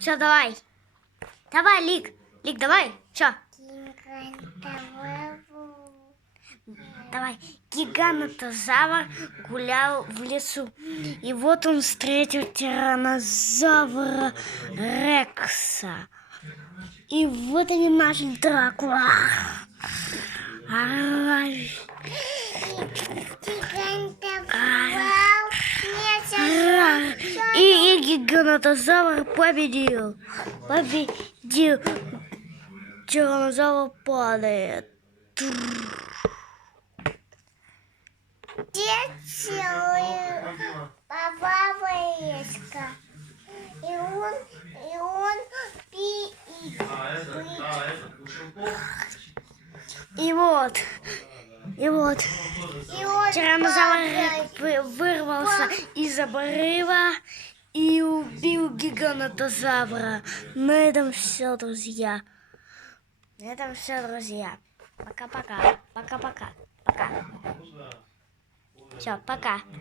Все, давай. Давай, Лик. Лик, давай. Че? Давай. Гигантозавр гулял в лесу. И вот он встретил тираннозавра Рекса. И вот они начали драку. И гигантозавр победил. Тираннозавр падает. Папа и он И вот тираннозавр вырвался из обрыва и убил гигантозавра. На этом все, друзья. Пока-пока. Пока-пока. Пока. Все, пока.